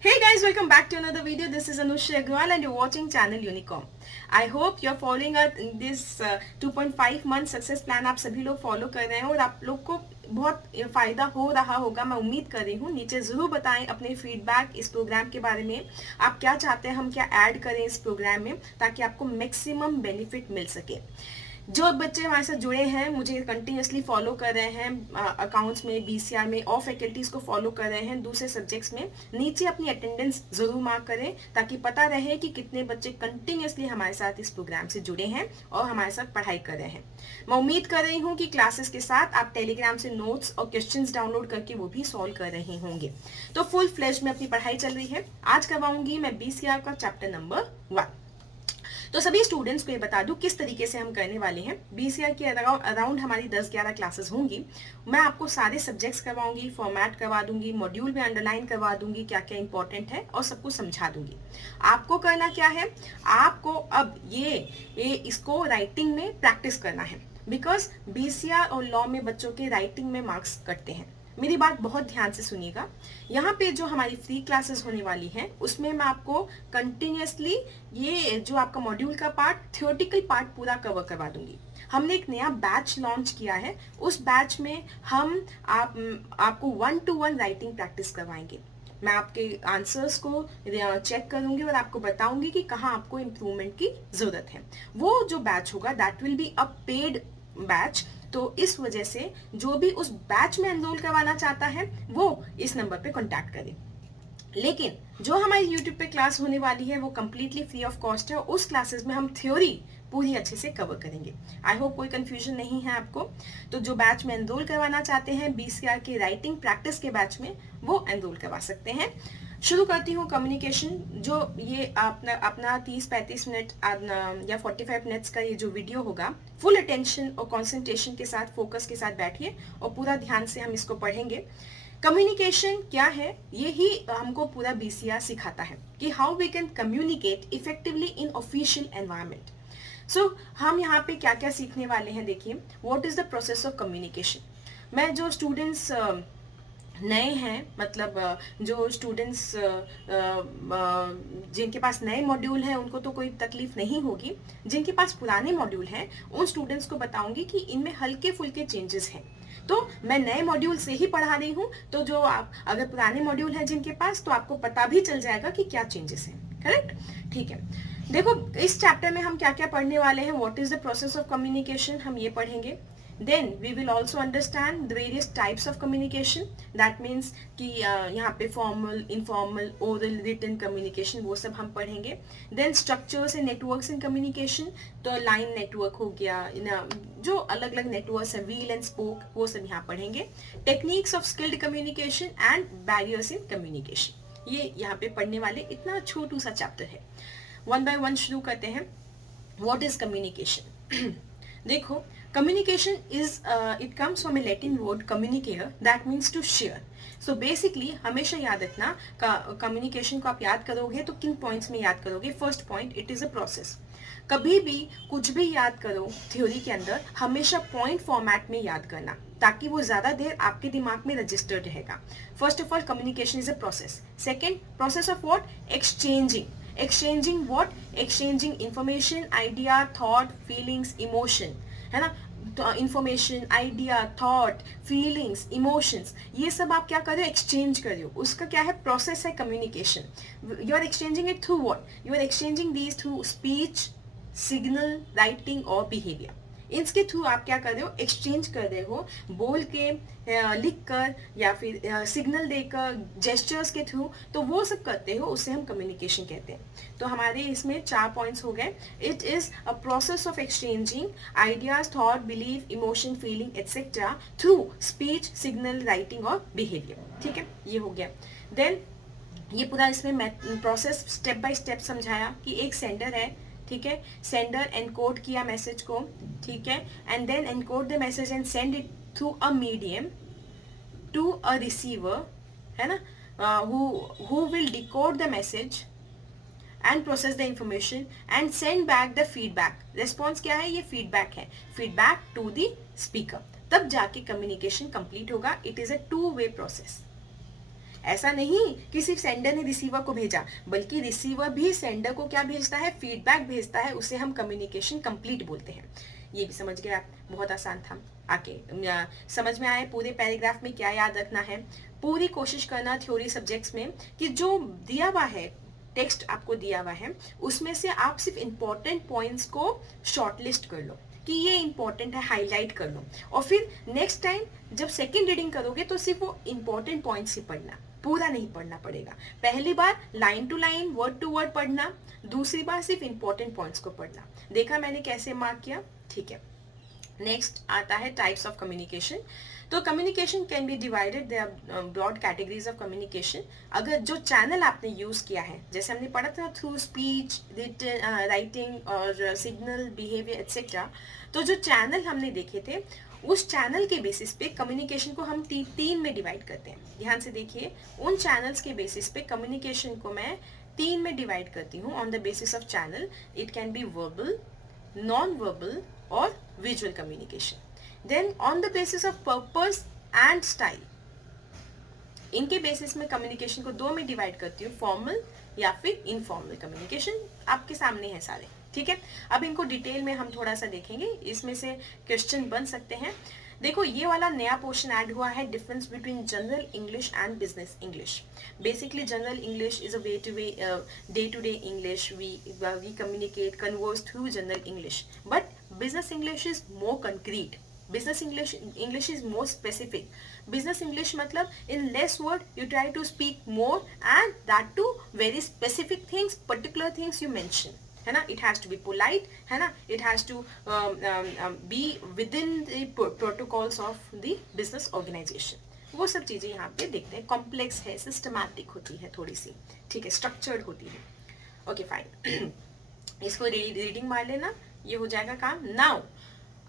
Hey guys, welcome back to another video. This is Anushri Agrawal and you're watching channel UNICOM. I hope you're following this 2.5 month success plan आप सभी लोग follow कर रहे हैं और आप लोग को बहुत फ़ायदा हो रहा होगा, मैं उम्मीद कर रही हूँ. नीचे ज़रूर बताएं अपने फीडबैक इस प्रोग्राम के बारे में. आप क्या चाहते हैं हम क्या ऐड करें इस प्रोग्राम में ताकि आपको मैक्सिमम बेनिफिट मिल सके. जो बच्चे हमारे साथ जुड़े हैं, मुझे कंटिन्यूसली फॉलो कर रहे हैं अकाउंट्स में, BCR में और फैकल्टीज़ को फॉलो कर रहे हैं दूसरे सब्जेक्ट्स में, नीचे अपनी अटेंडेंस ज़रूर मार्क करें ताकि पता रहे कि कितने बच्चे कंटिन्यूसली हमारे साथ इस प्रोग्राम से जुड़े हैं और हमारे साथ पढ़ाई कर रहे हैं. मैं उम्मीद कर रही हूँ कि क्लासेस के साथ आप टेलीग्राम से नोट्स और क्वेश्चंस डाउनलोड करके वो भी सॉल्व कर रहे होंगे. तो फुल फ्लैश में अपनी पढ़ाई चल रही है. आज करवाऊंगी मैं BCR का चैप्टर नंबर 1. तो सभी स्टूडेंट्स को ये बता दूं किस तरीके से हम करने वाले हैं. BCR की अराउंड हमारी 10-11 क्लासेस होंगी. मैं आपको सारे सब्जेक्ट्स करवाऊंगी, फॉर्मेट करवा दूंगी, मॉड्यूल में अंडरलाइन करवा दूंगी क्या क्या इंपॉर्टेंट है और सब कुछ समझा दूंगी. आपको करना क्या है, आपको अब ये इसको राइटिंग में प्रैक्टिस करना है. बिकॉज BCR और लॉ में बच्चों के राइटिंग में मार्क्स कटते हैं. मेरी बात बहुत ध्यान से सुनिएगा. यहाँ पे जो हमारी फ्री क्लासेस होने वाली हैं उसमें मैं आपको कंटिन्यूसली ये जो आपका मॉड्यूल का पार्ट, थ्योरेटिकल पार्ट पूरा कवर करवा दूंगी. हमने एक नया बैच लॉन्च किया है. उस बैच में हम आपको 1-to-1 राइटिंग प्रैक्टिस करवाएंगे. मैं आपके आंसर्स को चेक करूंगी और आपको बताऊंगी कि कहाँ आपको इम्प्रूवमेंट की जरूरत है. वो जो बैच होगा that will be a paid batch. तो इस वजह से जो भी उस बैच में एनरोल करवाना चाहता है वो इस नंबर पे कांटेक्ट करे. लेकिन जो हमारी यूट्यूब पे क्लास होने वाली है वो कम्प्लीटली फ्री ऑफ कॉस्ट है. उस क्लासेस में हम थ्योरी पूरी अच्छे से कवर करेंगे. आई होप कोई कंफ्यूजन नहीं है आपको. तो जो बैच में एनरोल करवाना चाहते हैं BCR के राइटिंग प्रैक्टिस के बैच में, वो एनरोल करवा सकते हैं. शुरू करती हूँ कम्युनिकेशन. जो ये अपना 30-35 मिनट या 45 मिनट्स का ये जो वीडियो होगा, फुल अटेंशन और कंसंट्रेशन के साथ, फोकस के साथ बैठिए और पूरा ध्यान से हम इसको पढ़ेंगे. कम्युनिकेशन क्या है, ये ही हमको पूरा BCR सिखाता है कि how we can communicate effectively in official environment. So हम यहाँ पे क्या क्या सीखने वाले हैं. देखिए, what is the process of communication. मैं जो स्टूडेंट्स नए हैं, मतलब जो स्टूडेंट्स जिनके पास नए मॉड्यूल हैं उनको तो कोई तकलीफ नहीं होगी. जिनके पास पुराने मॉड्यूल हैं उन स्टूडेंट्स को बताऊंगी कि इनमें हल्के फुल्के चेंजेस हैं. तो मैं नए मॉड्यूल से ही पढ़ा रही हूँ. तो जो आप अगर पुराने मॉड्यूल हैं जिनके पास, तो आपको पता भी चल जाएगा कि क्या चेंजेस हैं. करेक्ट, ठीक है. देखो, इस चैप्टर में हम क्या क्या पढ़ने वाले हैं. What is the process of communication, हम ये पढ़ेंगे. Then we will also understand the various types of communication. That means कि यहाँ पे formal, informal, oral, written communication वो सब हम पढ़ेंगे. Then structures and networks in communication. तो line network हो गया, जो अलग अलग networks हैं, wheel and spoke, वो सब यहाँ पढ़ेंगे. Techniques of skilled communication and barriers in communication. ये यहाँ पे पढ़ने वाले इतना छोटू सा चैप्टर है. One by one शुरू करते हैं. What is communication? देखो, communication is it comes from a Latin word communicare that means to share. So basically हमेशा याद रखना, communication को आप याद करोगे तो किन पॉइंट्स में याद करोगे. First point, it is a process. कभी भी कुछ भी याद करो थ्योरी के अंदर, हमेशा पॉइंट फॉर्मेट में याद करना ताकि वो ज्यादा देर आपके दिमाग में रजिस्टर्ड रहेगा. First of all, communication is a process. Second, process of what, exchanging. Exchanging what? Exchanging information, idea, thought, feelings, emotion, है ना. तो information, idea, thought, feelings, emotions, ये सब आप क्या कर रहे हो, एक्सचेंज कर रहे हो. उसका क्या है, प्रोसेस है communication. You are exchanging it through what, you are exchanging these through speech, signal, writing और बिहेवियर. इसके थ्रू आप क्या कर रहे हो, एक्सचेंज कर रहे हो, बोल के, लिख कर या फिर सिग्नल देकर, जेस्चर्स के थ्रू. तो वो सब करते हो, उससे हम कम्युनिकेशन कहते हैं. तो हमारे इसमें 4 पॉइंट्स हो गए. It is a process of exchanging ideas, thought, belief, emotion, feeling etcetera through speech, signal, writing और बिहेवियर. ठीक है, ये हो गया. देन ये पूरा इसमें प्रोसेस स्टेप बाय स्टेप समझाया कि एक सेंडर है, ठीक है. सेंडर एनकोड किया मैसेज को, ठीक है, and then encode the message and send it through a medium to a receiver, है ना, who will decode the message and process the information and send back the feedback. response क्या है, ये feedback है, feedback to the speaker. तब जाके communication complete होगा. it is a two-way process. ऐसा नहीं कि सिर्फ सेंडर ने रिसीवर को भेजा, बल्कि रिसीवर भी सेंडर को क्या भेजता है, फीडबैक भेजता है, उसे हम कम्युनिकेशन कंप्लीट बोलते हैं। ये भी समझ गए आप, बहुत आसान था। आके समझ में आए पूरे पैराग्राफ में क्या याद रखना है, पूरी कोशिश करना थ्योरी सब्जेक्ट्स में कि जो दिया हुआ है टेक्स्ट आपको दिया हुआ है उसमें से आप सिर्फ इंपॉर्टेंट पॉइंट्स को शॉर्टलिस्ट कर लो कि ये इंपॉर्टेंट है, हाईलाइट कर लो, और फिर नेक्स्ट टाइम जब सेकंड रीडिंग करोगे तो सिर्फ वो इंपॉर्टेंट पॉइंट्स ही पढ़ना, पूरा नहीं पढ़ना पड़ेगा। पहली बार line to line word to word पढ़ना, दूसरी बार सिर्फ इंपॉर्टेंट पॉइंट्स को पढ़ना। देखा मैंने कैसे मार्क किया, ठीक है। नेक्स्ट आता है टाइप्स ऑफ कम्युनिकेशन। तो communication can be divided, they are broad categories of communication. अगर जो चैनल आपने यूज किया है, जैसे हमने पढ़ा था थ्रू स्पीच, राइटिंग और सिग्नल, बिहेवियर एटसेट्रा, तो जो चैनल हमने देखे थे उस चैनल के बेसिस पे कम्युनिकेशन को हम तीन में डिवाइड करते हैं। ध्यान से देखिए, उन चैनल्स के बेसिस पे कम्युनिकेशन को मैं तीन में डिवाइड करती हूँ on the basis of channel. It can be verbal, non verbal और visual communication. Then on the basis of purpose and style, इनके बेसिस में कम्युनिकेशन को दो में डिवाइड करती हूँ, फॉर्मल या फिर इनफॉर्मल कम्युनिकेशन। आपके सामने है सारे, ठीक है। अब इनको डिटेल में हम थोड़ा सा देखेंगे, इसमें से क्वेश्चन बन सकते हैं। देखो ये वाला नया पोर्शन ऐड हुआ है, difference between general English and business English. Basically general English is a way to day English, we communicate, converse through general English, but business English is more concrete. Business English is more specific. Business English मतलब in less word you try to speak more, and that too very specific things, particular things you mention, है ना. It has to be polite, है ना. It has to be within the protocols of the business organization. वो सब चीजें यहाँ पे देखते हैं. कॉम्प्लेक्स है, सिस्टमैटिक होती है थोड़ी सी, ठीक है, स्ट्रक्चर्ड होती है. Okay fine. इसको रीडिंग मार लेना, ये हो जाएगा काम. नाउ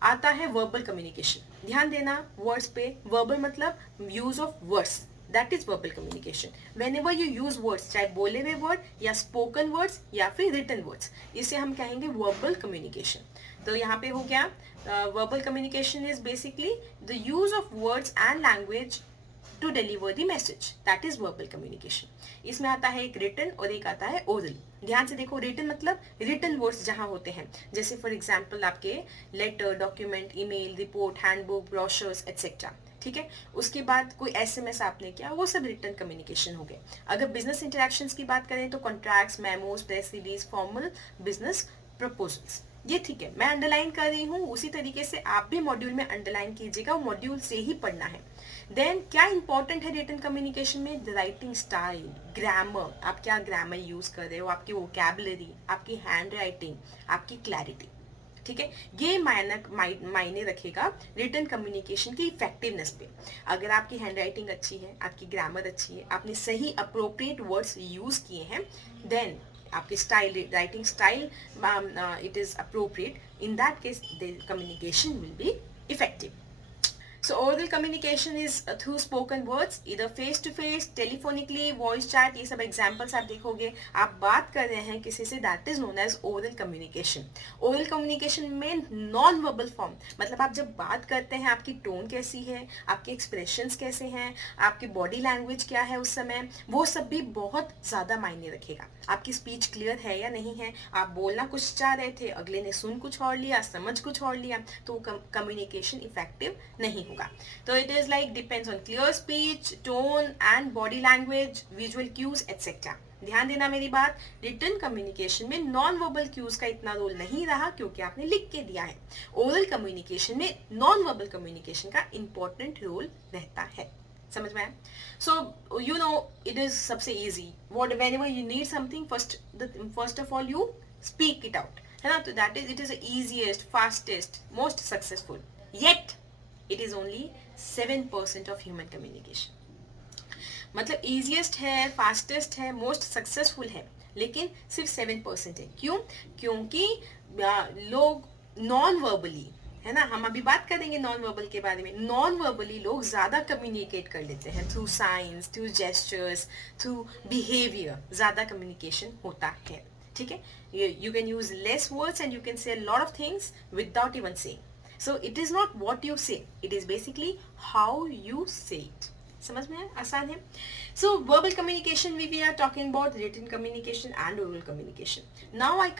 आता है वर्बल कम्युनिकेशन. ध्यान देना वर्ड्स पे. वर्बल मतलब use of words, that is verbal communication. When ever you use words, चाहे बोले हुए वर्ड या स्पोकन वर्ड्स या फिर रिटन वर्ड्स, इसे हम कहेंगे वर्बल कम्युनिकेशन. तो यहाँ पे हो गया verbal communication is basically the use of words and language to deliver the message, that is verbal communication. इसमें आता है एक रिटन और एक आता है ओरल. ध्यान से देखो, रिटन मतलब रिटन वर्ड्स जहां होते हैं, जैसे फॉर एग्जांपल आपके letter, document, email, report, handbook, brochures etcetera. ठीक है. उसके बाद कोई एसएमएस आपने किया, वो सब रिटन कम्युनिकेशन हो गए. अगर बिजनेस इंटरेक्शंस की बात करें तो contracts, memos, press release, formal business proposals. ये ठीक है, मैं अंडरलाइन कर रही हूँ, उसी तरीके से आप भी मॉड्यूल में अंडरलाइन कीजिएगा, मॉड्यूल से ही पढ़ना है. देन क्या इंपॉर्टेंट है रिटन कम्युनिकेशन में? द राइटिंग स्टाइल, ग्रामर, आप क्या ग्रामर यूज कर रहे हो, आपकी वोकैबुलरी, आपकी हैंड राइटिंग, आपकी क्लैरिटी. ठीक है, ये मायने रखेगा रिटन कम्युनिकेशन की इफेक्टिवनेस पे. अगर आपकी हैंड राइटिंग अच्छी है, आपकी ग्रामर अच्छी है, आपने सही अप्रोप्रिएट वर्ड्स यूज किए हैं, देन आपकी style, writing style it is appropriate, in that case the communication will be effective. So oral communication is through spoken words, either face to face, telephonically, voice chat. ये सब examples आप देखोगे, आप बात कर रहे हैं किसी से, that is known as oral communication. Oral communication में non verbal form, मतलब आप जब बात करते हैं आपकी टोन कैसी है, आपके expressions कैसे हैं, आपकी body language क्या है उस समय, वो सब भी बहुत ज़्यादा मायने रखेगा. आपकी स्पीच क्लियर है या नहीं है, आप बोलना कुछ चाह रहे थे, अगले ने सुन कुछ और लिया, समझ कुछ और लिया, तो कम्युनिकेशन इफेक्टिव नहीं होगा. तो it is like depends on clear speech, tone and body language, visual cues etcetera. ध्यान देना मेरी बात, रिटन कम्युनिकेशन में नॉन वर्बल क्यूज का इतना रोल नहीं रहा क्योंकि आपने लिख के दिया है. ओरल कम्युनिकेशन में नॉन वर्बल कम्युनिकेशन का इंपॉर्टेंट रोल रहता है. समझ में आया? So you know it is सबसे easy. What whenever you need something, first of all you speak it out, है ना. तो that is, it is the easiest, fastest, most successful. Yet it is only 7% of human communication. मतलब easiest है, fastest है, most successful है, लेकिन सिर्फ 7% है. क्यों? क्योंकि लोग नॉन वर्बली, है ना, हम अभी बात करेंगे नॉन वर्बल के बारे में, नॉन वर्बली लोग ज्यादा कम्युनिकेट कर लेते हैं through science, through gestures, through behaviour, ज्यादा कम्युनिकेशन होता है. ठीक है, you can use less voids and you can say lot of things without even saying. So it is not what you say, it is basically how you say it. समझ में है, आसान है. So verbal communication we are talking about written communication and oral communication. Now I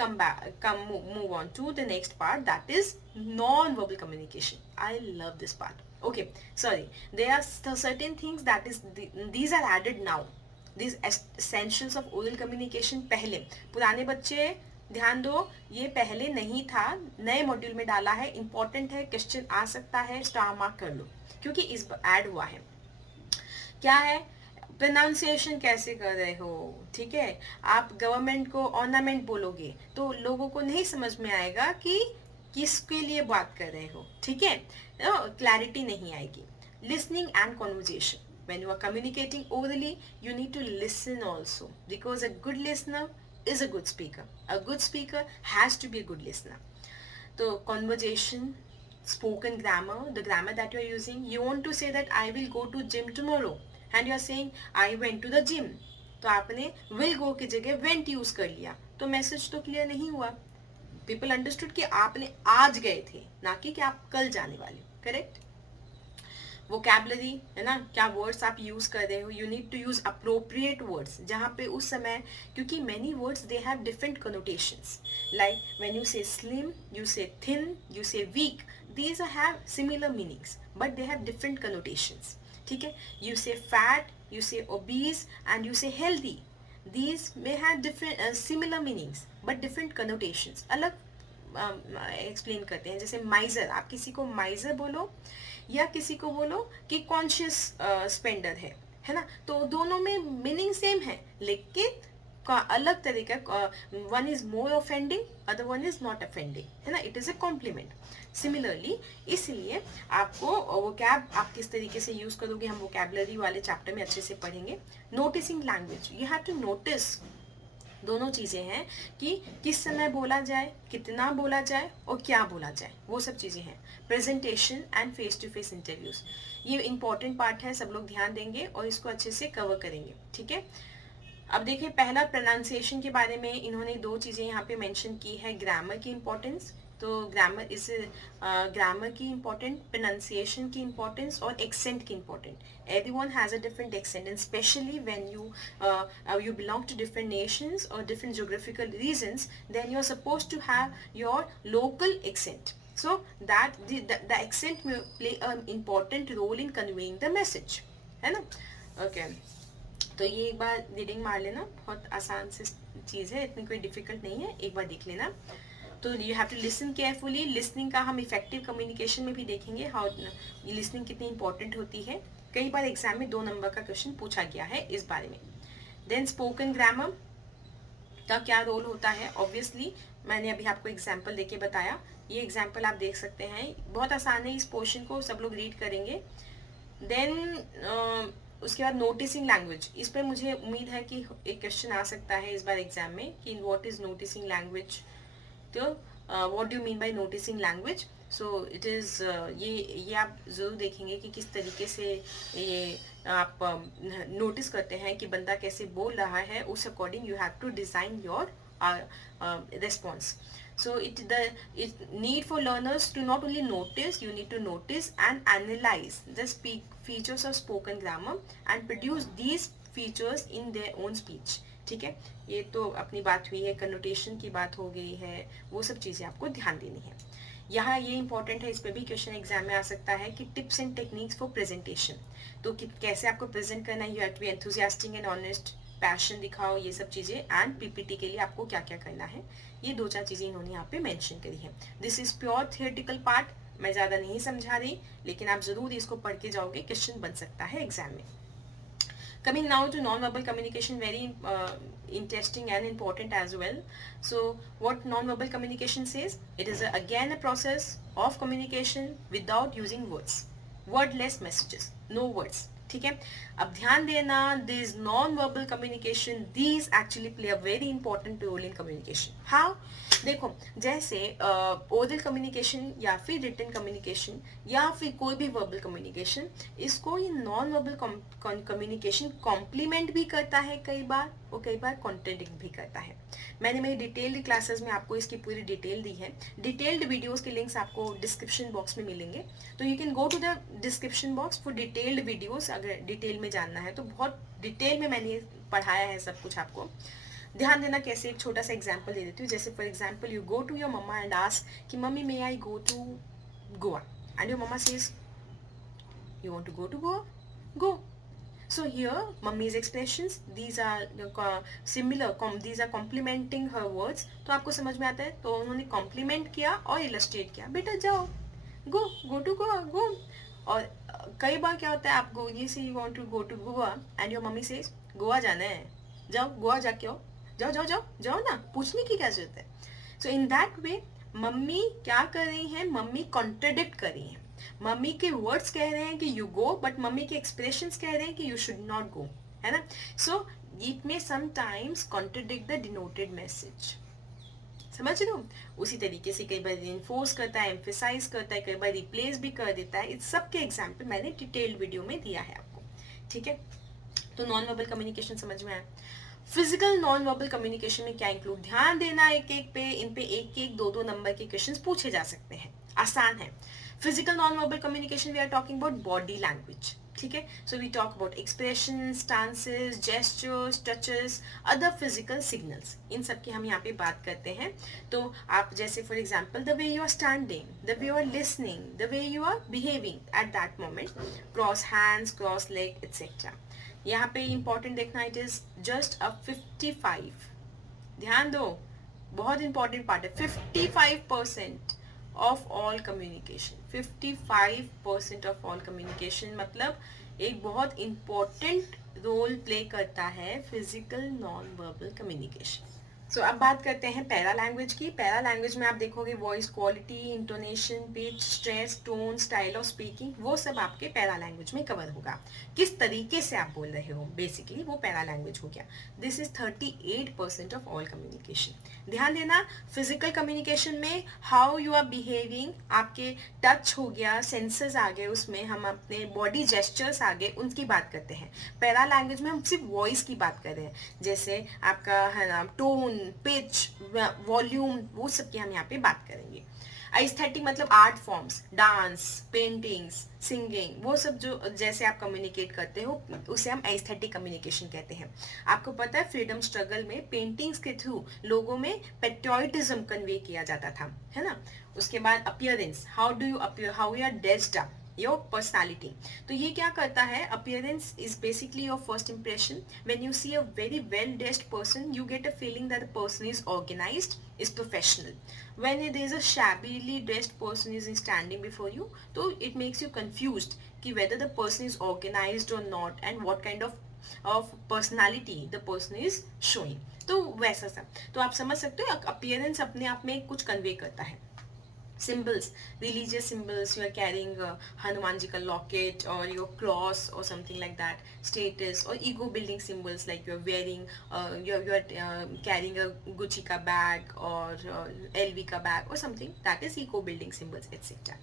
move on to the next part, that is non-verbal communication. I love this part. Okay, sorry, there are certain things that is these are added now. These essentials of oral communication पहले, पुराने बच्चे ध्यान दो, ये पहले नहीं था, नए मॉड्यूल में डाला है, इंपॉर्टेंट है, क्वेश्चन आ सकता है, स्टार मार्क कर लो क्योंकि इस ऐड हुआ है. क्या है, प्रोनाउंसिएशन कैसे कर रहे हो, ठीक है. आप गवर्नमेंट को ऑर्नामेंट बोलोगे तो लोगों को नहीं समझ में आएगा कि किसके लिए बात कर रहे हो, ठीक है, क्लैरिटी नहीं आएगी. Listening and conversation. When you are communicating orally, you need to listen also, because a good listener is a good speaker. A good speaker has to be a good listener. So conversation, spoken grammar, the grammar that you are using, you want to say that I will go to gym tomorrow and you are saying I went to the gym. तो आपने will go की जगह went use कर लिया, तो message तो clear नहीं हुआ. People understood कि आपने आज गए थे, ना कि आप कल जाने वाले. करेक्ट. वोकैबुलरी है ना, क्या वर्ड्स आप यूज कर रहे हो, you need to use appropriate words जहाँ पे उस समय, क्योंकि many words they have different connotations, like when you say slim, you say thin, you say weak, these have similar meanings but they have different connotations. ठीक है, you say fat, you say obese and you say healthy, these may have different similar meanings but different connotations. अलग explain करते हैं. जैसे माइजर, आप किसी को माइजर बोलो या किसी को बोलो कि कॉन्शियस स्पेंडर है ना, तो दोनों में मीनिंग सेम है लेकिन अलग तरीका. One is more offending, other one is not offending, है ना. It is a compliment. Similarly इसलिए आपको वोकैब आप किस तरीके से यूज करोगे, हम वोकैबुलरी वाले चैप्टर में अच्छे से पढ़ेंगे. Noticing language, you have to notice. दोनों चीज़ें हैं कि किस समय बोला जाए, कितना बोला जाए और क्या बोला जाए, वो सब चीज़ें हैं. Presentation and face to face interviews, ये इंपॉर्टेंट पार्ट है, सब लोग ध्यान देंगे और इसको अच्छे से कवर करेंगे. ठीक है. अब देखिए, पहला प्रोनाउंसिएशन के बारे में इन्होंने दो चीज़ें यहाँ पे मेंशन की है. ग्रामर की इंपॉर्टेंस, तो ग्रामर की इम्पोर्टेंट, प्रोनाउंसिएशन की इम्पोर्टेंस और एक्सेंट की important. Everyone has a different accent, and especially when you belong to different nations or different geographical regions, then you are supposed to have your local accent. So that the accent will play an important role in conveying the message, है ना. Okay. तो ये एक बार reading मार लेना, बहुत आसान सी चीज़ है, इतनी कोई डिफिकल्ट नहीं है, एक बार देख लेना. तो you have to listen carefully. Listening का हम इफेक्टिव कम्युनिकेशन में भी देखेंगे, हाउ लिसनिंग कितनी इंपॉर्टेंट होती है. कई बार एग्जाम में 2 नंबर का क्वेश्चन पूछा गया है इस बारे में. देन स्पोकन ग्रामर का क्या रोल होता है. ऑब्वियसली मैंने अभी आपको एग्जाम्पल देके बताया, ये एग्जाम्पल आप देख सकते हैं, बहुत आसान है. इस पोर्शन को सब लोग रीड करेंगे. देन उसके बाद नोटिसिंग लैंग्वेज, इस पर मुझे उम्मीद है कि एक क्वेश्चन आ सकता है इस बार एग्जाम में कि व्हाट इज नोटिसिंग लैंग्वेज. तो what do you mean by noticing language. So it is ये आप ज़रूर देखेंगे कि किस तरीके से ये आप नोटिस करते हैं कि बंदा कैसे बोल रहा है. उस according you have to design your response. So it need for learners to not only notice, you need to notice and analyze the features of spoken grammar and produce these features in their own speech. ठीक है, ये तो अपनी बात हुई है, connotation की बात हो गई है, वो सब चीज़ें आपको ध्यान देनी है. यहाँ ये इंपॉर्टेंट है, इस पर भी क्वेश्चन एग्जाम में आ सकता है कि tips and techniques for presentation. तो कैसे आपको प्रेजेंट करना है. You have to be enthusiastic and honest, passion दिखाओ, ये सब चीज़ें. एंड पीपीटी के लिए आपको क्या क्या करना है, ये 2-4 चीज़ें इन्होंने यहाँ पे मेंशन करी है. This is pure theoretical part, मैं ज़्यादा नहीं समझा रही, लेकिन आप ज़रूर इसको पढ़ के जाओगे, क्वेश्चन बन सकता है एग्जाम में. Coming now to non-verbal communication, very interesting and important as well. So what non-verbal communication says, it is again a process of communication without using words, wordless messages, no words. ठीक है. अब ध्यान देना, this non verbal communication, these actually play a very important role in communication. How, देखो, जैसे oral communication या फिर written communication या फिर कोई भी वर्बल कम्युनिकेशन, इसको ये नॉन वर्बल कम्युनिकेशन कॉम्प्लीमेंट भी करता है कई बार और कई बार कॉन्ट्रडिक्ट भी करता है. मैंने मेरी डिटेल्ड क्लासेस में आपको इसकी पूरी डिटेल दी है. डिटेल्ड वीडियोस के लिंक्स आपको डिस्क्रिप्शन बॉक्स में मिलेंगे, तो you can go to the description box for detailed videos. अगर डिटेल में जानना है तो बहुत डिटेल में मैंने पढ़ाया है सब कुछ आपको. ध्यान देना कैसे, एक छोटा सा एग्जाम्पल दे देती हूँ. जैसे for example you go to your mama and ask कि mummy may I go to Goa, and your mama says you want to go to Goa? Go. So here mummy's expressions, these are similar, these are complementing her words. तो आपको समझ में आता है, तो उन्होंने compliment किया और illustrate किया, बेटा जाओ, go to Goa, go. और कई बार क्या होता है, आप गो ये से you want to go to Goa and your mummy says Goa जाना है, जाओ गोवा जाके आओ, जाओ ना, पूछने की क्या जरूरत है. So in that way mummy क्या कर रही हैं, मम्मी कॉन्ट्रडिक्ट कर रही हैं. मम्मी के वर्ड्स कह रहे हैं कि यू गो, बट मम्मी के एक्सप्रेशंस कह रहे हैं कि यू शुड नॉट गो, है ना. So it may sometimes contradict the denoted message. समझ लो. उसी तरीके से कई बार रिइंफोर्स करता है, एम्फेसाइज करता है, कई बार रिप्लेस भी कर देता है. इस सब के एग्जाम्पल मैंने डिटेल्ड वीडियो में दिया है आपको. ठीक है, तो नॉन वर्बल कम्युनिकेशन समझ में आया. फिजिकल नॉन वर्बल कम्युनिकेशन में क्या इंक्लूड, ध्यान देना एक एक पे, इन पे एक दो नंबर के क्वेश्चंस पूछे जा सकते हैं, आसान है. Physical non verbal communication we are talking about body language. ठीक है, so we talk about expression, stances, gestures, touches, other physical signals. इन सब की हम यहाँ पे बात करते हैं. तो आप जैसे for example the way you are standing, the way you are listening, the way you are behaving at that moment, cross hands, cross leg etcetera. यहाँ पे इंपॉर्टेंट देखना, इट इज जस्ट अ 55. ध्यान दो, बहुत इंपॉर्टेंट पार्ट है. 55% of all communication, 55% of all communication मतलब एक बहुत इंपॉर्टेंट रोल प्ले करता है फिजिकल नॉन वर्बल कम्युनिकेशन. सो अब बात करते हैं पैरा लैंग्वेज की. पैरा लैंग्वेज में आप देखोगे voice quality, intonation, pitch, stress, tone, style of speaking, वो सब आपके पैरा लैंग्वेज में कवर होगा. किस तरीके से आप बोल रहे हो, बेसिकली वो पैरा लैंग्वेज हो गया. This is 38% of all communication. ध्यान देना, फिजिकल कम्युनिकेशन में हाउ यू आर बिहेविंग, आपके टच हो गया, सेंसर्स आ गए, उसमें हम अपने बॉडी जेस्चर्स आ गए, उनकी बात करते हैं. पैरा लैंग्वेज में हम सिर्फ वॉइस की बात कर रहे हैं, जैसे आपका है ना टोन, पिच, वॉल्यूम, वो सब की हम यहाँ पे बात करेंगे. एस्थेटिक मतलब art forms, dance, paintings, singing, वो सब जो जैसे आप कम्युनिकेट करते हो उसे हम एस्थेटिक कम्युनिकेशन कहते हैं. आपको पता है फ्रीडम स्ट्रगल में पेंटिंग्स के थ्रू लोगों में पेट्रियोटिज्म कन्वे किया जाता था, है ना. उसके बाद appearance, how do you appear, how you are dressed up, your personality. तो ये क्या करता है, appearance is basically your first impression. When you see a very well dressed person, you get a feeling that the person is organised, is professional. When there is a shabbily dressed person is standing before you, so it makes you confused कि whether the person is organized or not and what kind of personality the person is showing. तो वैसा सब, तो आप समझ सकते हो appearance अपने आप में कुछ convey करता है. Symbols, religious symbols, you are carrying Hanuman ji ka locket or your cross or something like that. Status or ego building symbols like you are wearing, you are carrying a Gucci ka bag or LV ka bag or something, that is ego building symbols etc.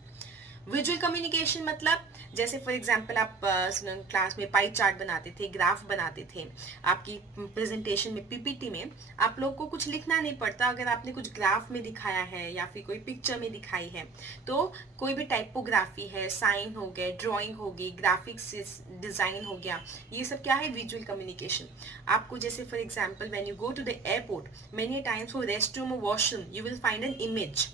Visual communication मतलब जैसे for example आप class में pie chart बनाते थे, graph बनाते थे, आपकी presentation में पीपीटी में आप लोग को कुछ लिखना नहीं पड़ता. अगर आपने कुछ ग्राफ में दिखाया है या फिर कोई पिक्चर में दिखाई है, तो कोई भी टाइपोग्राफी है, साइन हो गए, ड्राइंग होगी, ग्राफिक्स डिज़ाइन हो गया, ये सब क्या है, विजुअल कम्युनिकेशन. आपको जैसे for example when you go to the airport, many times for rest room और washroom you will find an image.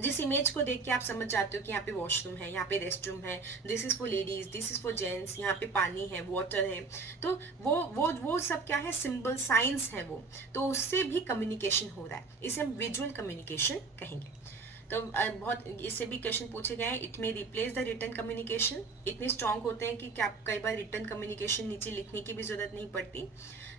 जिस इमेज को देख के आप समझ जाते हो कि यहाँ पे वॉशरूम है, यहाँ पे रेस्ट रूम है, this is for ladies, this is for gents, यहाँ पे पानी है, वाटर है. तो वो सब क्या है, सिंबल, साइंस है वो. तो उससे भी कम्युनिकेशन हो रहा है, इसे हम विजुअल कम्युनिकेशन कहेंगे. तो बहुत इससे भी क्वेश्चन पूछे गए हैं. इट में रिप्लेस द रिटन कम्युनिकेशन. इतने स्ट्रॉन्ग होते हैं कि क्या कई बार रिटन कम्युनिकेशन नीचे लिखने की भी जरूरत नहीं पड़ती.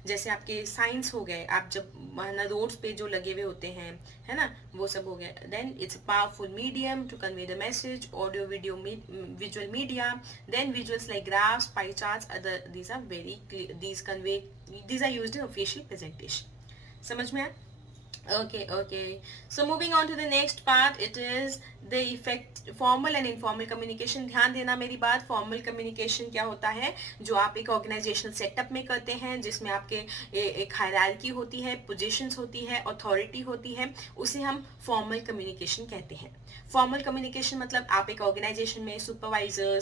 जैसे आपके साइंस हो गए, आप जब ना रोड्स पे जो लगे हुए होते हैं, है ना, वो सब हो गया. Then it's a powerful medium to convey the message, audio, video, visual media. Then visuals like graphs, pie charts, other, these are very, these are used in official presentation. समझ में आया. Okay. So moving on to the next part, it is the effect formal and informal communication. ध्यान देना मेरी बात, formal communication क्या होता है, जो आप एक organizational setup में करते हैं, जिसमें आपके एक hierarchy होती है, positions होती है, authority होती है, उसे हम formal communication कहते हैं. फॉर्मल कम्युनिकेशन मतलब आप एक ऑर्गेनाइजेशन में सुपरवाइजर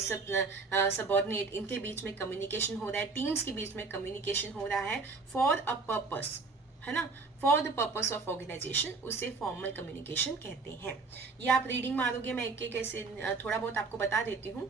सबऑर्डिनेट इनके बीच में कम्युनिकेशन हो रहा है, टीम्स के बीच में कम्युनिकेशन हो रहा है फॉर अ पर्पस, है ना, for the purpose of organisation, उसे फॉर्मल कम्युनिकेशन कहते हैं. ये आप रीडिंग मारोगे, मैं एक एक ऐसे थोड़ा बहुत आपको बता देती हूँ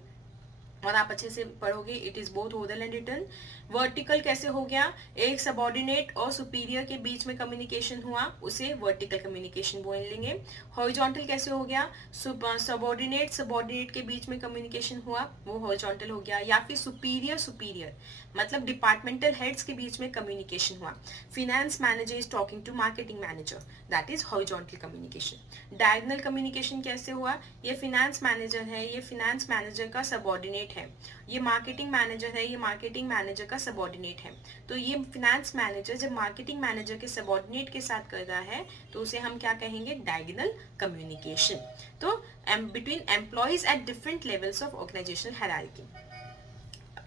और आप अच्छे से पढ़ोगे. It is both oral and written. Vertical कैसे हो गया, एक सबॉर्डिनेट और सुपीरियर के बीच में कम्युनिकेशन हुआ, उसे वर्टिकल कम्युनिकेशन बोल लेंगे. हॉरिजॉन्टल कैसे हो गया, सबॉर्डिनेट के बीच में कम्युनिकेशन हुआ, वो हॉरिजॉन्टल हो गया. या फिर सुपीरियर मतलब डिपार्टमेंटल हेड्स के बीच में कम्युनिकेशन हुआ. Finance manager is talking to marketing manager, that is horizontal communication. Diagonal communication कैसे हुआ, ये फिनेंस मैनेजर है, ये फिनेंस मैनेजर का सबॉर्डिनेट है, ये मार्केटिंग मैनेजर है, ये मार्केटिंग मैनेजर का सबॉर्डिनेट है. तो ये फिनेंस मैनेजर जब मार्केटिंग मैनेजर के सबॉर्डिनेट के साथ कर रहा है तो उसे हम क्या कहेंगे, डायगोनल कम्युनिकेशन. तो between employees at different levels of organisational hierarchy,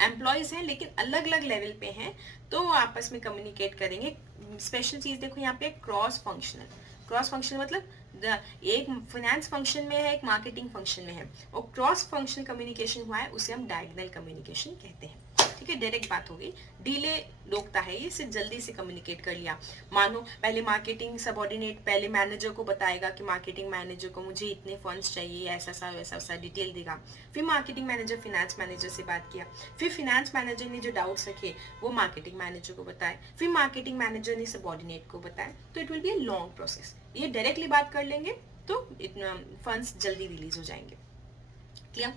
employees हैं लेकिन अलग अलग लेवल पे हैं, तो वो आपस में कम्युनिकेट करेंगे. स्पेशल चीज देखो यहाँ पे, क्रॉस फंक्शनल मतलब एक फाइनेंस फंक्शन में है, एक मार्केटिंग फंक्शन में है, और क्रॉस फंक्शनल कम्युनिकेशन हुआ है, उसे हम डायगोनल कम्युनिकेशन कहते हैं. ठीक है, डायरेक्ट बात हो गई. डिले रोकता है, ये सिर्फ जल्दी से कम्युनिकेट कर लिया. मानो पहले मार्केटिंग सबऑर्डिनेट पहले मैनेजर को बताएगा कि मार्केटिंग मैनेजर को मुझे इतने फंड्स चाहिए, ऐसा सा वैसा सा डिटेल देगा. फिर मार्केटिंग मैनेजर फिनेंस मैनेजर से बात किया, फिर फिनेंस मैनेजर ने जो डाउट्स रखे वो मार्केटिंग मैनेजर को बताए, फिर मार्केटिंग मैनेजर ने सबऑर्डिनेट को बताया. तो it will be a long process. ये डायरेक्टली बात कर लेंगे तो इतना फंड्स जल्दी रिलीज हो जाएंगे. क्लियर.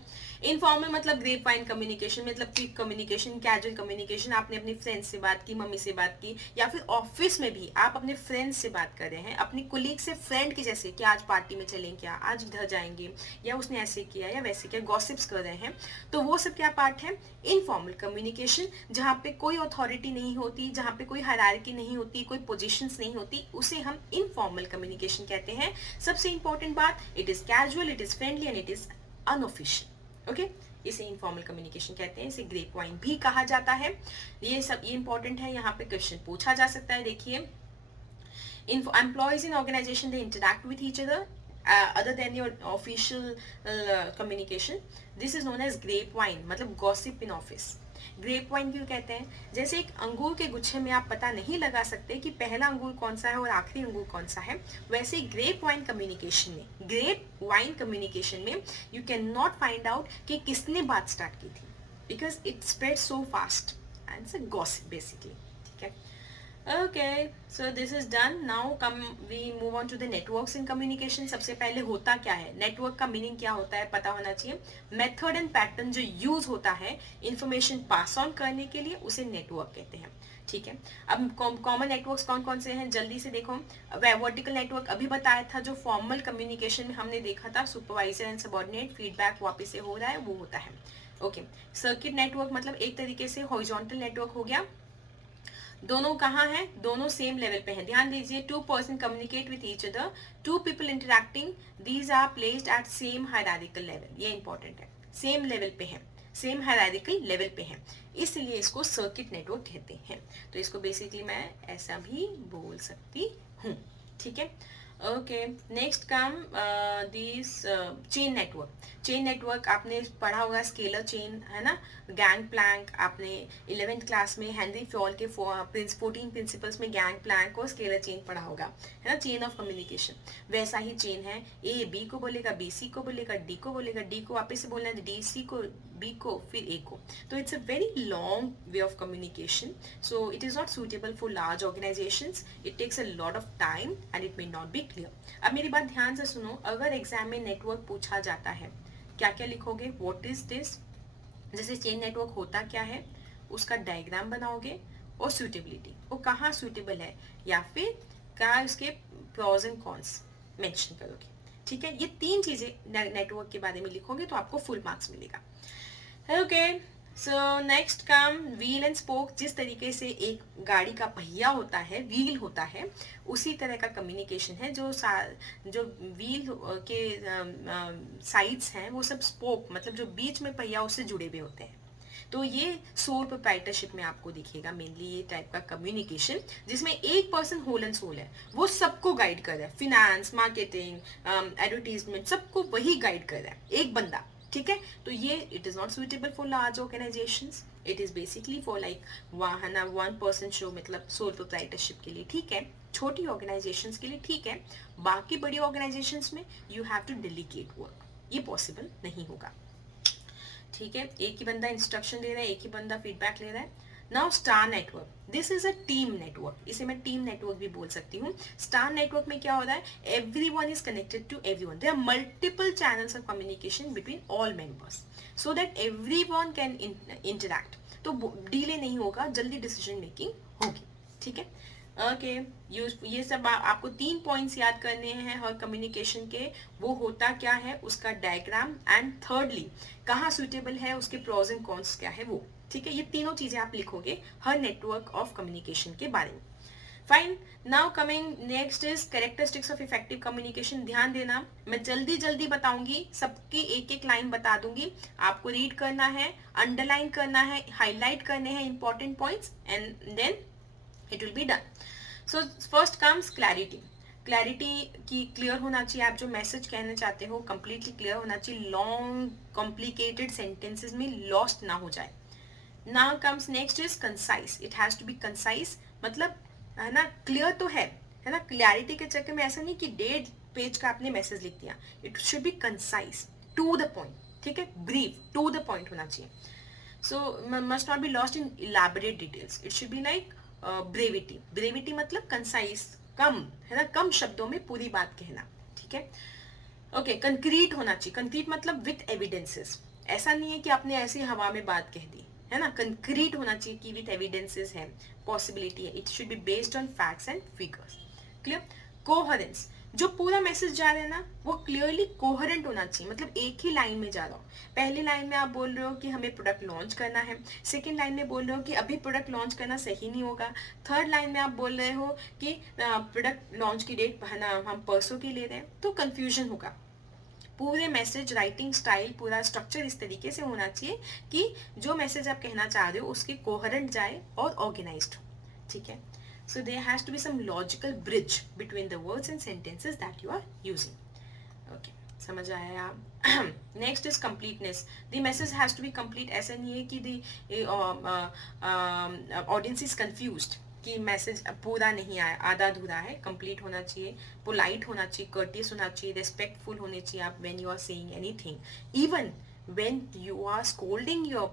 इनफॉर्मल मतलब ग्रेप वाइन कम्युनिकेशन, मतलब क्विक कम्युनिकेशन, कैजुअल कम्युनिकेशन. आपने अपनी फ्रेंड्स से बात की, मम्मी से बात की, या फिर ऑफिस में भी आप अपने फ्रेंड्स से बात कर रहे हैं, अपनी कोलीग से फ्रेंड की जैसे कि आज पार्टी में चलें क्या, आज इधर जाएंगे, या उसने ऐसे किया या वैसे किया, गॉसिप्स कर रहे हैं. तो वो सब क्या पार्ट है, इनफॉर्मल कम्युनिकेशन, जहाँ पे कोई अथॉरिटी नहीं होती, जहाँ पे कोई हायरार्की नहीं होती, कोई पोजिशंस नहीं होती, उसे हम इनफॉर्मल कम्युनिकेशन कहते हैं. सबसे इंपॉर्टेंट बात, it is casual, it is friendly and it is unofficial. Okay, इसे इनफॉर्मल कम्युनिकेशन कहते हैं. इसे ग्रेप वाइन भी कहा जाता है. ये सब ये इंपॉर्टेंट है, यहाँ पे क्वेश्चन पूछा जा सकता है. देखिए, employees in organisation they interact with each other other than your official communication. This is known as grapevine, मतलब gossip in office. Grapevine क्यों कहते हैं, जैसे एक अंगूर के गुच्छे में आप पता नहीं लगा सकते कि पहला अंगूर कौन सा है और आखिरी अंगूर कौन सा है, वैसे ग्रेप वाइन कम्युनिकेशन में you can not find out कि किसने बात स्टार्ट की थी, because it spread so fast and it's a gossip basically. ठीक है. Okay, so this is done. Now come we move on to the networks in communication. सबसे पहले होता क्या है, नेटवर्क का मीनिंग क्या होता है पता होना चाहिए. मेथड एंड पैटर्न जो यूज होता है इंफॉर्मेशन पास ऑन करने के लिए, उसे नेटवर्क कहते हैं. ठीक है. अब कॉमन नेटवर्क्स कौन कौन से हैं जल्दी से देखो. वर्टिकल नेटवर्क अभी बताया था, जो फॉर्मल कम्युनिकेशन में हमने देखा था, सुपरवाइजर एंड सबऑर्डिनेट, फीडबैक वापस से हो रहा है, वो होता है. ओके. सर्किट नेटवर्क मतलब एक तरीके से हॉरिजॉन्टल नेटवर्क हो गया. दोनों कहाँ हैं, दोनों सेम लेवल पे हैं. ध्यान दीजिए, two person communicate with each other, two people interacting, these are placed at same hierarchical level. ये इंपॉर्टेंट है, सेम लेवल पे हैं, सेम हायरार्किकल लेवल पे हैं, इसलिए इसको सर्किट नेटवर्क कहते हैं. तो इसको बेसिकली मैं ऐसा भी बोल सकती हूँ. ठीक है. Okay, next come this chain network आपने पढ़ा होगा, स्केलर चेन है ना, गैंग प्लैंक. आपने 11th क्लास में हेनरी फ्योल के 14 प्रिंसिपल्स में गैंग प्लैंक और स्केलर चेन पढ़ा होगा, है ना, चेन ऑफ कम्युनिकेशन. वैसा ही चेन है, ए बी को बोलेगा, बी सी को बोलेगा, डी को बोलेगा, डी को वापस से बोलना है, डी सी को, बी को, फिर ए को. तो it's a very long way of communication, so it is not suitable for large organisations. It takes a lot of time and it may not be clear. अब मेरी बात ध्यान से सुनो, अगर एग्जाम में नेटवर्क पूछा जाता है, क्या क्या लिखोगे, व्हाट इज दिस, जैसे चेन नेटवर्क होता क्या है, उसका डायग्राम बनाओगे, और सूटेबिलिटी, वो कहाँ सूटेबल है, या फिर क्या उसके प्रोज एंड कॉन्स मेंशन करोगे. ठीक है, ये तीन चीजें नेटवर्क के बारे में लिखोगे तो आपको फुल मार्क्स मिलेगा. Okay, so next come wheel and spoke. जिस तरीके से एक गाड़ी का पहिया होता है, व्हील होता है, उसी तरह का कम्युनिकेशन है. जो व्हील के साइड्स हैं वो सब स्पोक मतलब जो बीच में पहिया उससे जुड़े हुए होते हैं. तो ये सोल प्रोप्राइटरशिप में आपको दिखेगा मेनली ये टाइप का कम्युनिकेशन, जिसमें एक पर्सन होल एंड सोल है, वो सबको गाइड कर रहा है. फिनेंस, मार्केटिंग, एडवर्टीजमेंट, सबको वही गाइड कर रहा है, एक बंदा. ठीक है. तो ये it is not suitable for large organisations. It is basically for like one person show, मतलब सोल प्रोप्राइटरशिप के लिए ठीक है. छोटी ऑर्गेनाइजेशंस के लिए ठीक है. बाकी बड़ी ऑर्गेनाइजेशंस में you have to delegate work. ये पॉसिबल नहीं होगा. ठीक है. एक ही बंदा इंस्ट्रक्शन दे रहा है, एक ही बंदा फीडबैक ले रहा है. Now star network. This is a team network. इसे मैं टीम नेटवर्क भी बोल सकती हूँ. स्टार नेटवर्क में क्या होता है, everyone is connected to everyone. There are multiple channels of communication between all members so that everyone can interact. तो डिले नहीं होगा, जल्दी डिसीजन मेकिंग होगी. ठीक है. ओके. ये सब आपको 3 पॉइंट्स याद करने हैं हर कम्युनिकेशन के. वो होता क्या है, उसका डायग्राम, एंड थर्डली कहाँ सुटेबल है, उसके प्रोज एंड कॉन्स क्या है वो. ठीक है. ये तीनों चीजें आप लिखोगे हर नेटवर्क ऑफ कम्युनिकेशन के बारे में. Fine. Now coming next is characteristics of effective communication. ध्यान देना, मैं जल्दी जल्दी बताऊंगी, सबकी एक एक लाइन बता दूंगी. आपको रीड करना है, अंडरलाइन करना है, हाईलाइट करने हैं important points, and then it will be done. So first comes clarity. Clarity की क्लियर होना चाहिए. आप जो मैसेज कहना चाहते हो कंप्लीटली क्लियर होना चाहिए. लॉन्ग कॉम्प्लिकेटेड सेंटेंसेस में लॉस्ट ना हो जाए. Now comes next is concise. It has to be concise. मतलब है ना, क्लियर तो है ना. क्लैरिटी के चक्कर में ऐसा नहीं कि 1.5 पेज का आपने मैसेज लिख दिया. It should be concise, to the point. ठीक है. ब्रीफ, टू द पॉइंट होना चाहिए. So must not be lost in elaborate details. It should be like brevity. Brevity मतलब कंसाइज, कम है ना, कम शब्दों में पूरी बात कहना. ठीक है. ओके. कंक्रीट होना चाहिए. कंक्रीट मतलब विथ एविडेंसेस. ऐसा नहीं है कि आपने ऐसी हवा में बात कह दी है ना. कंक्रीट होना चाहिए कि विथ एविडेंसेस है, पॉसिबिलिटी है. It should be based on facts and figures. Clear. Coherence. जो पूरा मैसेज जा रहा है ना वो क्लियरली कोहेरेंट होना चाहिए. मतलब एक ही लाइन में जा रहा हो. पहली लाइन में आप बोल रहे हो कि हमें प्रोडक्ट लॉन्च करना है. सेकंड लाइन में बोल रहे हो कि अभी प्रोडक्ट लॉन्च करना सही नहीं होगा. थर्ड लाइन में आप बोल रहे हो कि प्रोडक्ट लॉन्च की डेट हम परसों की ले रहे हैं. तो कंफ्यूजन होगा. पूरे मैसेज राइटिंग स्टाइल, पूरा स्ट्रक्चर इस तरीके से होना चाहिए कि जो मैसेज आप कहना चाह रहे हो उसके कोहेरेंट जाए और ऑर्गेनाइज्ड हो. ठीक है. So there has to be some logical bridge between the words and sentences that you are using. Okay, समझ आया आप. Next is completeness. The message has to be complete. ऐसा नहीं है कि the audience is confused कि message पूरा नहीं आया, आधा अधूरा है. कंप्लीट होना चाहिए, पोलाइट होना चाहिए, कर्टियस होना चाहिए, रेस्पेक्टफुल होने चाहिए आप when you are saying anything. Even when you are scolding your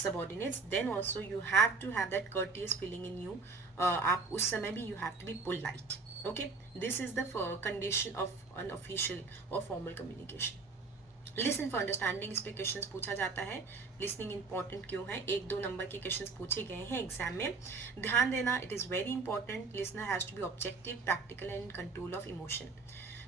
subordinates, then also you have to have that courteous feeling in you. आप उस समय भी you have to be polite. Okay, this is the condition of an official or formal communication. Listen for understanding. इस पे questions पूछा जाता है. Listening important क्यों है, 1-2 नंबर के क्वेश्चंस पूछे गए हैं एग्जाम में. ध्यान देना, it is very important. Listener has to be objective, practical and control of emotion.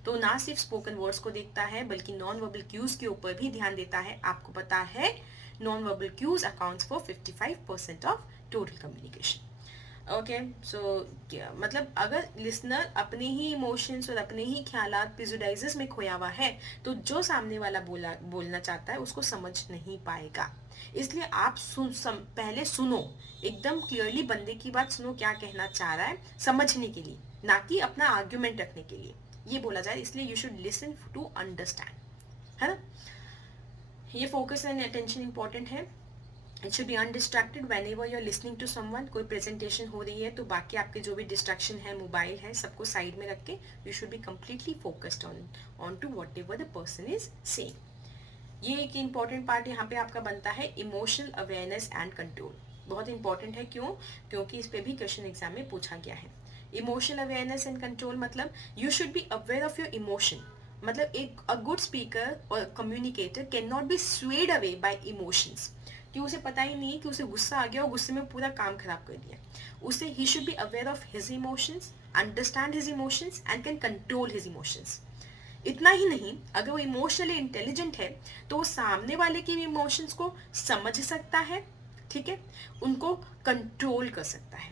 तो ना सिर्फ स्पोकन वर्ड्स को देखता है बल्कि नॉन वर्बल क्यूज के ऊपर भी ध्यान देता है. आपको पता है non verbal cues accounts for 55% of total communication. Okay. So मतलब अगर लिसनर अपने ही इमोशंस और अपने ही ख्यालात प्रिजुडाइजेस में खोया हुआ है तो जो सामने वाला बोलना चाहता है उसको समझ नहीं पाएगा. इसलिए आप पहले सुनो, एकदम क्लियरली बंदे की बात सुनो, क्या कहना चाह रहा है समझने के लिए, ना कि अपना आर्ग्यूमेंट रखने के लिए. ये बोला जाए, इसलिए you should listen to understand, है ना. ये फोकस एंड अटेंशन इंपॉर्टेंट है. It should be undistracted whenever you are listening to someone. कोई प्रेजेंटेशन हो रही है तो बाकी आपके जो भी डिस्ट्रैक्शन है, मोबाइल है, सबको साइड में रख के you should be completely focused on to whatever the person is saying. ये एक इंपॉर्टेंट पार्ट यहाँ पे आपका बनता है, इमोशनल अवेयरनेस एंड कंट्रोल. बहुत इंपॉर्टेंट है. क्यों? क्योंकि इस पे भी क्वेश्चन एग्जाम में पूछा गया है. इमोशनल अवेयरनेस एंड कंट्रोल मतलब you should be aware of your emotion. मतलब एक अ गुड स्पीकर और communicator can not be swayed away by emotions. कि उसे पता ही नहीं कि उसे गुस्सा आ गया और गुस्से में पूरा काम खराब कर दिया. उसे he should be aware of his emotions, understand his emotions and can control his emotions. इतना ही नहीं, अगर वो इमोशनली इंटेलिजेंट है तो वो सामने वाले के इमोशंस को समझ सकता है, ठीक है, उनको कंट्रोल कर सकता है।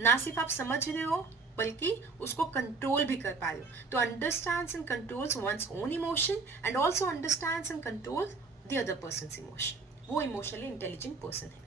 ना सिर्फ आप समझ रहे हो बल्कि उसको कंट्रोल भी कर पा रहे हो। तो understands and controls one's own emotion and also understands and control the other persons emotion, वो इमोशनली इंटेलिजेंट पर्सन है,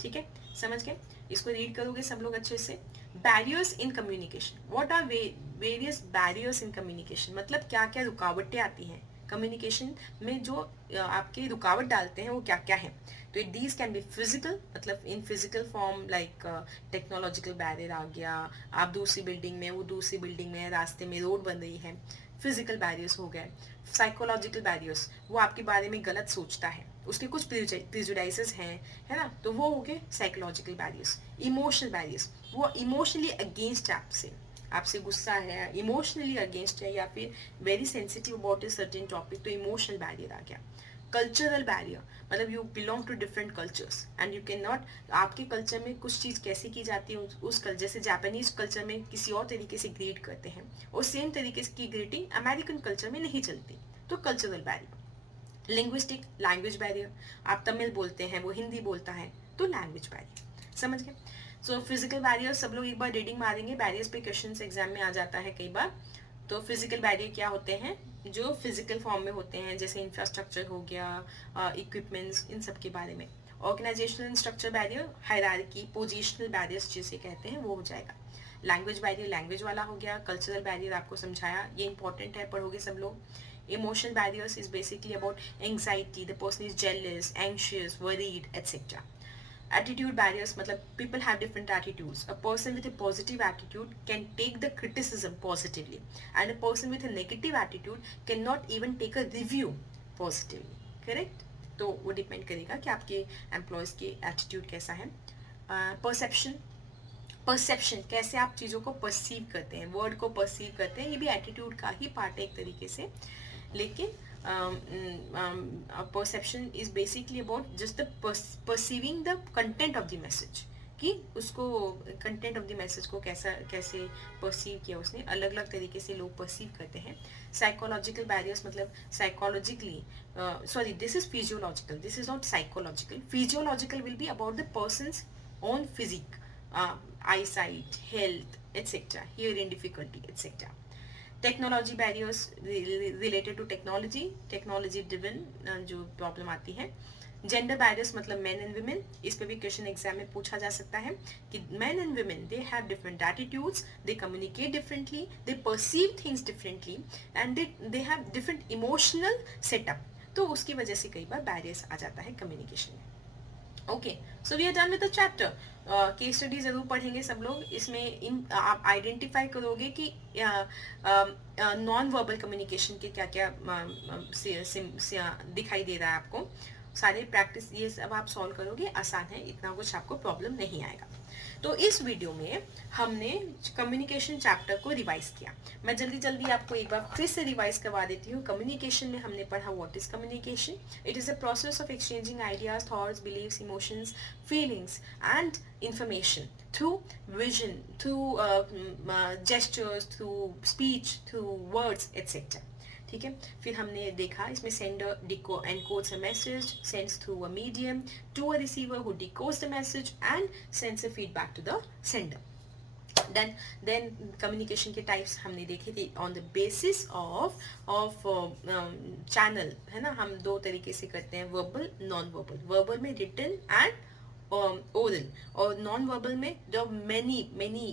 ठीक है, समझ गए। इसको रीड करोगे सब लोग अच्छे से। Barriers in communication, what are various barriers in communication, मतलब क्या क्या रुकावटें आती हैं कम्युनिकेशन में, जो आपके रुकावट डालते हैं वो क्या क्या है। तो दीज कैन बी फिजिकल, मतलब in physical form like technological barrier आ गया, आप दूसरी बिल्डिंग में, वो दूसरी बिल्डिंग में, रास्ते में रोड बन रही है, फिजिकल बैरियर्स हो गए। साइकोलॉजिकल बैरियर्स, वो आपके बारे में गलत सोचता है, उसके कुछ प्रिजुडाइसेस हैं, है ना, तो वो हो गए साइकोलॉजिकल बैरियर्स। इमोशनल बैरियर्स, वो इमोशनली अगेंस्ट आपसे, आपसे गुस्सा है, इमोशनली अगेंस्ट है, या फिर very sensitive about a certain topic, तो इमोशनल बैरियर आ गया। कल्चरल बैरियर, मतलब you belong to different cultures and you can not, आपके कल्चर में कुछ चीज़ कैसे की जाती है उस कल्चर, जैसे जापानीज कल्चर में किसी और तरीके से ग्रीट करते हैं और सेम तरीके की ग्रीटिंग अमेरिकन कल्चर में नहीं चलती, तो cultural barrier. Linguistic, language barrier, आप तमिल बोलते हैं वो हिंदी बोलता है, तो लैंग्वेज बैरियर, समझ गए। सो फिजिकल बैरियर सब लोग एक बार रीडिंग मारेंगे, बैरियर्स पे क्वेश्चन एग्जाम में आ जाता है कई बार। तो फिजिकल बैरियर क्या होते हैं, जो फिजिकल फॉर्म में होते हैं, जैसे इंफ्रास्ट्रक्चर हो गया, इक्विपमेंट्स, इन सब के बारे में। Organisational structure barrier, hierarchy, positional barriers जिसे कहते हैं वो हो जाएगा। लैंग्वेज बैरियर लैंग्वेज वाला हो गया। कल्चरल बैरियर आपको समझाया, ये इंपॉर्टेंट है, पढ़ोगे सब लोग। Emotional barriers is basically about anxiety, the person is jealous, anxious, worried etcetera. Attitude barriers, मतलब people have different attitudes. A person with a positive attitude can take the criticism positively and a person with a negative attitude cannot even take a review positively, correct? तो वो depend करेगा कि आपके employees की attitude कैसा है। Perception, perception कैसे आप चीज़ों को परसीव करते हैं, वर्ड को परसीव करते हैं, ये भी एटीट्यूड का ही पार्ट है एक तरीके से। लेकिन perception is basically about just the perceiving the content of the message, कि उसको कंटेंट ऑफ द मैसेज को कैसे परसीव किया उसने, अलग अलग तरीके से लोग परसीव करते हैं। साइकोलॉजिकल बैरियर्स, मतलब psychologically, sorry this is physiological, this is not psychological. Physiological will be about the person's own physique, eyesight, health, etc., hearing difficulty, etc. Technology barriers related to technology driven जो problem आती है। Gender barriers, मतलब men and women, इस पे भी question exam में पूछा जा सकता है कि main and women they have different attitudes, they communicate differently, they perceive things differently and they have different emotional setup, तो उसकी वजह से कई बार बैरियर्स आ जाता है कम्युनिकेशन में। Okay, so we are done with the chapter. Case study जरूर पढ़ेंगे सब लोग, इसमें इन आप आइडेंटिफाई करोगे कि नॉन वर्बल कम्युनिकेशन के क्या क्या दिखाई दे रहा है आपको। सारे प्रैक्टिस ये सब आप सॉल्व करोगे, आसान है, इतना कुछ आपको प्रॉब्लम नहीं आएगा। तो इस वीडियो में हमने कम्युनिकेशन चैप्टर को रिवाइज किया। मैं जल्दी जल्दी आपको एक बार फिर से रिवाइज करवा देती हूँ। कम्युनिकेशन में हमने पढ़ा what is communication. It is a process of exchanging ideas, thoughts, beliefs, emotions, feelings and information through vision, through gestures, through speech, through words, etc. ठीक है, फिर हमने देखा इसमें sender encodes a message, sends through a medium to a receiver who decodes the message and sends a feedback to the sender. Then communication के types हमने देखे थे on the basis of channel, है ना, हम दो तरीके से करते हैं, verbal, non-verbal। verbal में written and oral, और non-verbal में जो many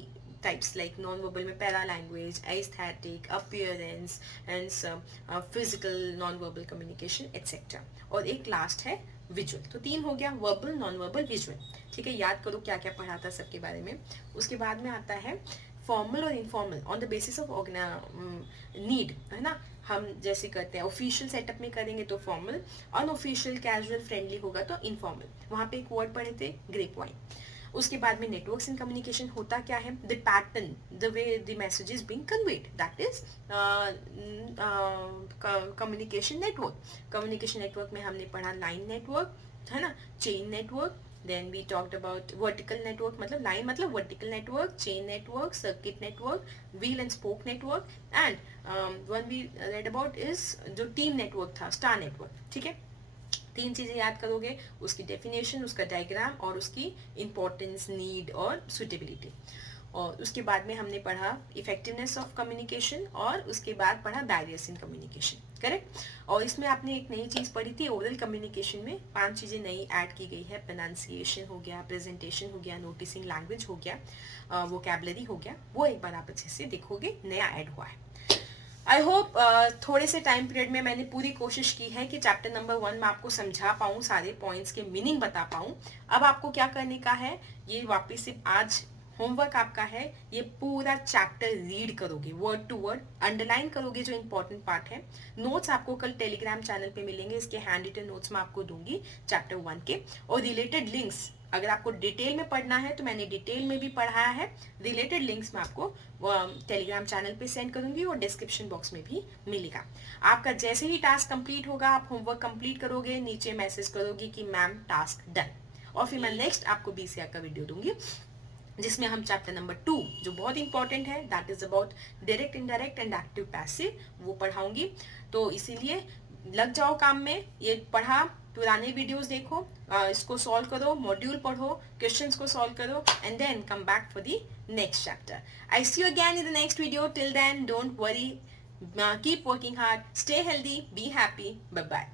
types, like non-verbal में para language, aesthetic, appearance and physical non-verbal communication, etc. और एक लास्ट है विजुअल। तो तीन हो गया, वर्बल, नॉन वर्बल, विजुअल। ठीक है, याद करो क्या क्या पढ़ा था सबके बारे में। उसके बाद में आता है फॉर्मल और informal on the basis of need, है ना। हम जैसे करते हैं ऑफिशियल सेटअप में करेंगे तो फॉर्मल, अनऑफिशियल कैजुअल फ्रेंडली होगा तो इनफॉर्मल। वहाँ पे एक वर्ड पढ़े थे ग्रेप वाइन। उसके बाद में नेटवर्क्स इन कम्युनिकेशन होता क्या है, the pattern, the way the message is being conveyed, that is communication network. Communication network में हमने पढ़ा लाइन नेटवर्क, है ना, chain network, Then we talked about vertical network, मतलब line मतलब vertical network, chain network, circuit network, wheel and spoke network, and one we read about is जो team network था, star network. ठीक है, 3 चीजें याद करोगे, उसकी डेफिनेशन, उसका डायग्राम और उसकी इंपॉर्टेंस, नीड और सुटेबिलिटी. और उसके बाद में हमने पढ़ा इफेक्टिवनेस ऑफ कम्युनिकेशन और उसके बाद पढ़ा बैरियर्स इन कम्युनिकेशन. करेक्ट. और इसमें आपने एक नई चीज़ पढ़ी थी, ओरल कम्युनिकेशन में 5 चीज़ें नई ऐड की गई है. प्रोनाउंसिएशन हो गया, प्रेजेंटेशन हो गया, नोटिसिंग लैंग्वेज हो गया, वोकैबुलरी हो गया. वो एक बार आप अच्छे से देखोगे, नया ऐड हुआ है. आई होप थोड़े से टाइम पीरियड में मैंने पूरी कोशिश की है कि चैप्टर नंबर 1 में आपको समझा पाऊँ, सारे पॉइंट्स के मीनिंग बता पाऊँ. अब आपको क्या करने का है, ये वापस से आज होमवर्क आपका है, ये पूरा चैप्टर रीड करोगे वर्ड टू वर्ड, अंडरलाइन करोगे जो इंपॉर्टेंट पार्ट है. नोट्स आपको कल टेलीग्राम चैनल पे मिलेंगे, इसके हैंड रिटन नोट्स मैं आपको दूंगी चैप्टर 1 के. और रिलेटेड लिंक्स अगर आपको डिटेल में पढ़ना है तो मैंने डिटेल में भी पढ़ाया है. रिलेटेड लिंक्स मैं आपको टेलीग्राम चैनल पे सेंड करूंगी और डिस्क्रिप्शन बॉक्स में भी मिलेगा. आपका जैसे ही टास्क कंप्लीट होगा, आप होमवर्क कंप्लीट करोगे, नीचे मैसेज करोगे कि मैम टास्क डन, और फिर मैं नेक्स्ट आपको BCR का वीडियो दूंगी जिसमें हम चैप्टर नंबर 2 जो बहुत इंपॉर्टेंट है, that is about direct, indirect and active passive, वो पढ़ाऊंगी. तो इसीलिए लग जाओ काम में. ये पढ़ा, पुराने वीडियोस देखो, इसको सॉल्व करो, मॉड्यूल पढ़ो, क्वेश्चंस को सॉल्व करो, and then come back for the next chapter. I see you again in the next video. Till then don't worry, keep working hard, stay healthy, be happy, bye bye.